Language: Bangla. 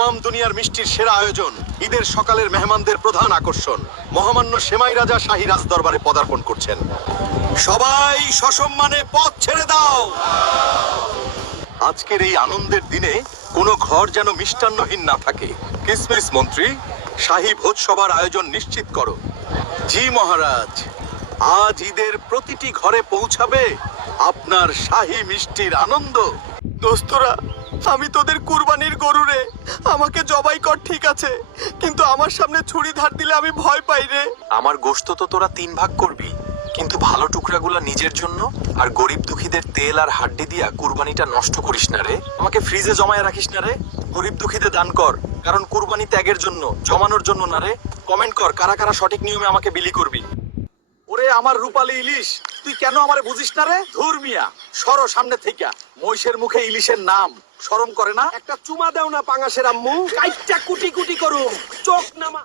তামাম দুনিয়ার মিষ্টির সেরা আয়োজন, ঈদের সকালের মেহমানদের প্রধান আকর্ষণ, মহামান্য সেমাই রাজা শাহী রাজদরবারে পদার্পণ করছেন। সবাই সসম্মানে পথ ছেড়ে দাও। আজকের এই আনন্দের দিনে কোনো ঘর যেন মিষ্টান্নহীন না থাকে। কিসমিস মন্ত্রী, শাহী ভোজসভার আয়োজন নিশ্চিত করো। জি মহারাজ, আজ ঈদের প্রতিটি ঘরে পৌঁছাবে আপনার শাহী মিষ্টির আনন্দ। দোস্তরা, আমি তোদের কুরবানির গরু রে, আমাকে জবাই কর ঠিক আছে, কিন্তু আমার সামনে ছুরি ধার দিলে আমি ভয় পাই রে। আমার গোশত তো তোরা 3 ভাগ করবি, কিন্তু ভালো টুকরাগুলো নিজের জন্য, আর গরিব দুঃখীদের তেল আর হাড্ডি দিয়া কুরবানিটা নষ্ট করিস না রে। আমাকে ফ্রিজে জমায়ে রাখিস না রে। গরিব দুঃখীদের দান কর, কারণ কুরবানি ত্যাগের জন্য, জমানোর জন্য না রে। কমেন্ট কর কারা কারা সঠিক নিয়মে আমাকে বিলি করবি। ওরে আমার রূপালী ইলিশ, তুই কেন আমারে বুঝিস না রে? ধুর মিয়া, সরো সামনে থেকে। মহিষের মুখে ইলিশের নাম, শরম করে না? একটা চুমা দাও না পাঙাশের আম্মু, কাইটটা কুটি কুটি করুম, চোখ নামা।